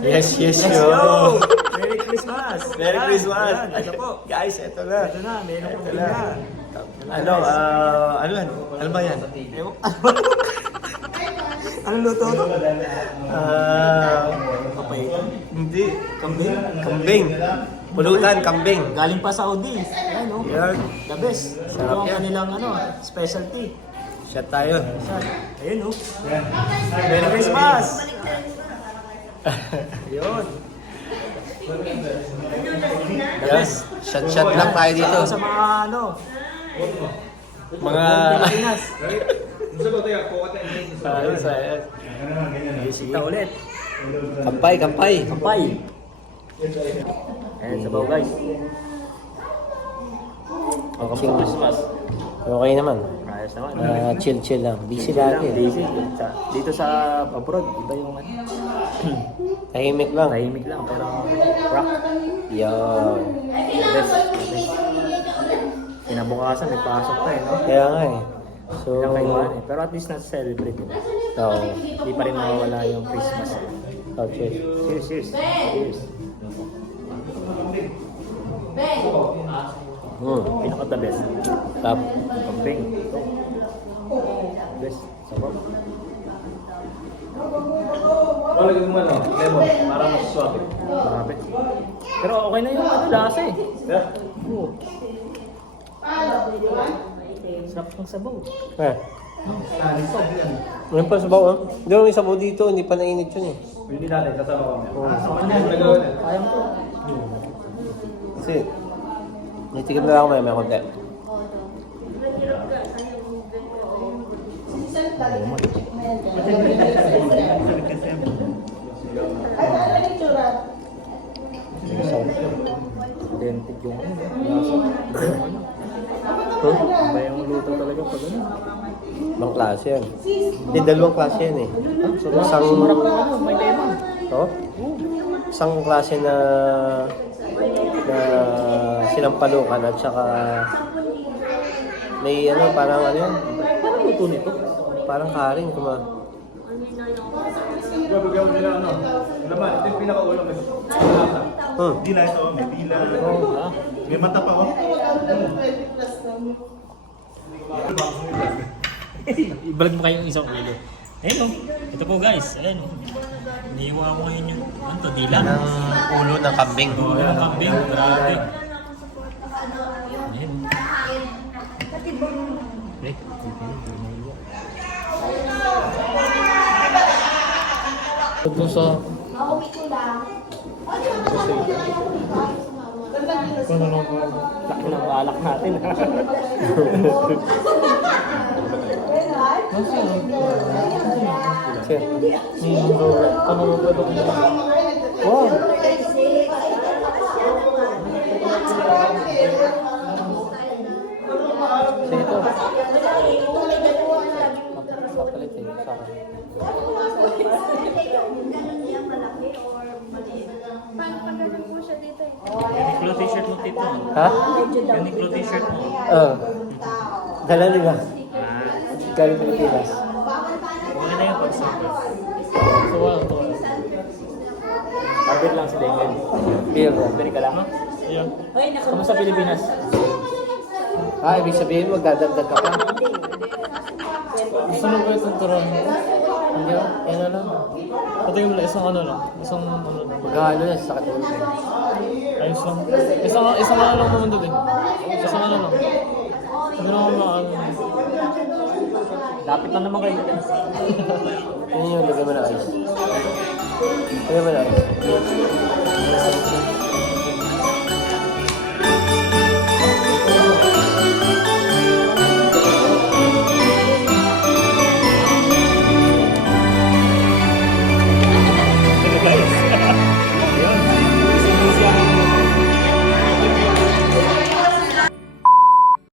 Yes, Let's go! yo. Merry Christmas! Merry Yan, Christmas. yan, ito po. Guys, ito na. Ito na, meron Ito pong na. pinga. Ano, ano yan? Ano ba yan? Ewan. Anong luto ito? Kapay. Hindi. Kambing. Kambing. Pulutan, kambing. Galing pa Saudi. Ayan o. Yan. The best. Ito Sarap ang yan. kanilang specialty. Shot tayo. Ayun o. Merry Christmas! Ayun. The best. Shot lang tayo dito. Sa mga Mga... Pilipinas. Ayos, ayos. Kita ulit. Kampay, kampay. Kampay. Ayan, sabaw guys. Okay. Christmas. Okay naman. Ayos naman. Chill lang. Busy lagi. Busy. Dito sa abroad, iba yung Tahimik lang. tahimik lang, pero rock. Yan. Best. Kinabukasan, may pasok pa no? Kaya nga eh. So, Pinakaiwan Pero at least na-celebrate yun. oo. Hindi pa rin mawawala yung Christmas. Oh, cheers. Cheers, cheers. Cheers. Pinaka-the best. Tap. Camping. Best. Sabaw. Lagyan mo lemon, para mas suwabe. Marami. Pero okay na yung lasa eh. Yeah. Oo. Sarap ng sabaw. Eh. May pa sabaw ah. Hindi may sabaw dito. Hindi pa nainit yun eh. Hindi natin, kasama ko. Ayaw ko. Kasi, may tikim na lang ako may konti. Identic yung lasa. Iba yung luto talaga pag ano. Ibang klase yan. Hindi, dalawang klase yan eh. Isang... Sumarap na may lemon. Oh? Isang klase na sinampalukan at saka may ano, parang ano yan, Paano luto nito? parang karing kuma. Bigyan mo nila laman, ito yung pinaka-ulam. Hmm. Dila ito, may dila. Ah. May mata pa, oh. Ibalik mo kayong isang ulo. Ayun o. Ito po guys. Ayun o. Iniiwa ko ngayon yung ano to, dila. Ng ulo ng kambing. Oo, yung kambing. Grabe. Ayun. Eh, Ito sa... laki ng balak natin. Wow! Sige ito. Papalit eh. Sa akin. Pag-ganun po siya dito eh. Uniqlo t-shirt mo tito. Ha? Uniqlo t-shirt mo. Oo. Dala nila. Galing Pilipinas. Wala na yung pag-sample. So, Kabir lang si Dengel. Beer. Kabir ka lang. Ayun. Kamusta Pilipinas? Ah, ibig sabihin magdadagdag ka pa. Gusto mo ba itong turon? Hindi ba? Yan na lang. Pati yung isang ano lang. Isang ano lang. Maghahalo na sa katulad. Ayos lang. Isang ano lang naman doon eh. Isang ano lang. Sabi naman mga ano. Lapit na naman kayo. Yun yung lagay mo na ice. Lagay mo na ice.